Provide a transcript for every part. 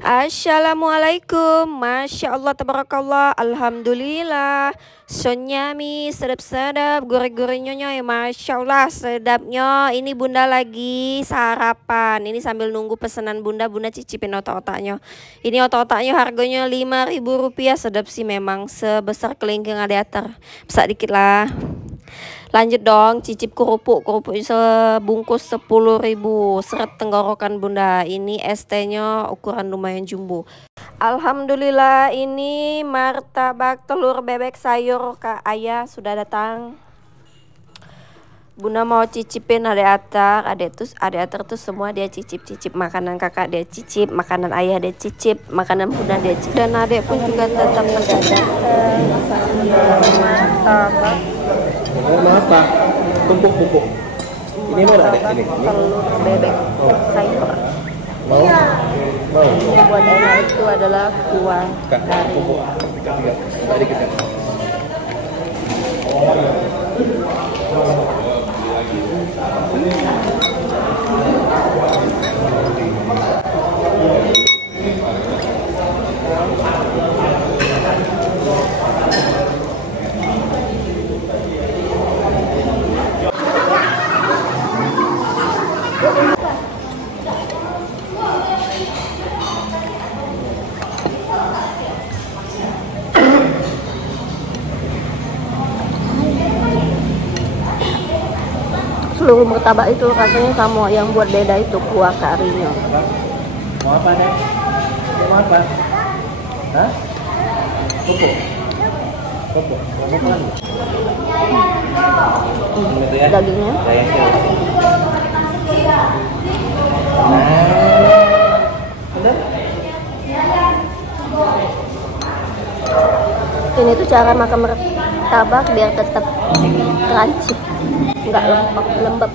Assalamualaikum, Masya Allah, tabarakallah, Alhamdulillah. Sonyami, sedap-sedap, gurih-gurih nyonya, Masya Allah, sedapnya. Ini bunda lagi sarapan. Ini sambil nunggu pesanan bunda cicipin otak-otaknya. Ini otak-otaknya harganya Rp5.000. Sedap sih memang, sebesar kelingking radiator. Besar dikit lah. Lanjut dong, cicip kerupuk sebungkus 10.000. Seret tenggorokan bunda. Ini ST-nya ukuran lumayan jumbo. Alhamdulillah, ini martabak telur bebek sayur Kak Ayah sudah datang. Bunda mau cicipin adek tuh semua dia cicip makanan kakak, dia cicip makanan ayah, dia cicip makanan bunda, dia cicip, dan adek pun juga tetap masih martabak. Mau apa? Tumpuk. Ini mau adek ini. Telur bebek sayur. Mau? Yang buat enak itu adalah kuah kari. Seluruh martabak itu rasanya sama, yang buat beda itu kuah karinya. Mau apa nih? Mau apa? Hah? Pupuk. Mau apa lagi? Dagingnya. Bener? Ini tuh cara makan martabak biar tetap crunchy, nggak lembab.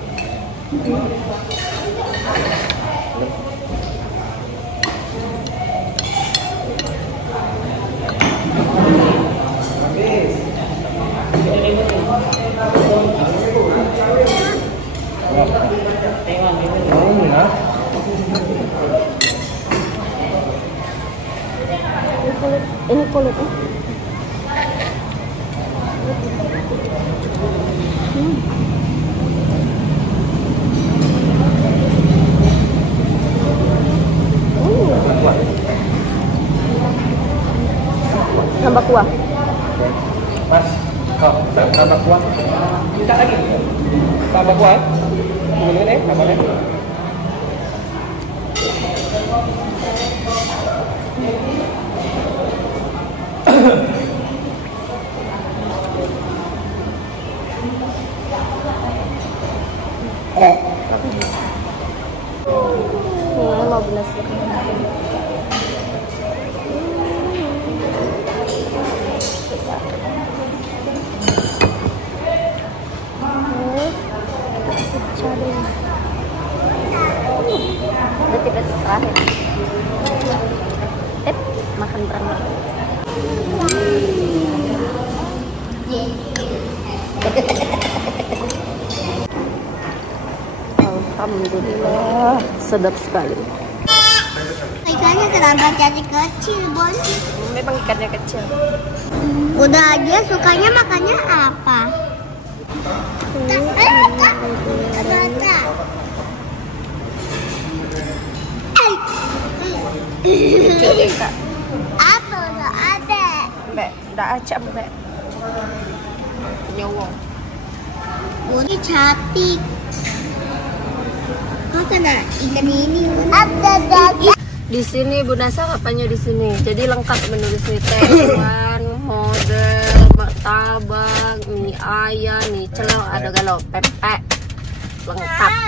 Ini kulitnya. Nambah kuah. Mas, tambah kuah. Minta lagi. Tambah kuah. Tunggu nih, tambahnya. Ini mau belas. Detik-detik terakhir. Makan berenang. Alhamdulillah, sedap sekali. Ikannya kenapa jadi kecil, Bos? Memang ikannya kecil. Udah aja sukanya makannya apa? Apa udah ada? Mbak, udah acap, Mbak. Nyowong. Ini cantik. Kok ada ikan ini? Ada. Di sini Bunda sarapannya di sini. Jadi lengkap menu di sini. Tewan, model, martabak, mie ayam, mie celor, ada galau pempek. Lengkap.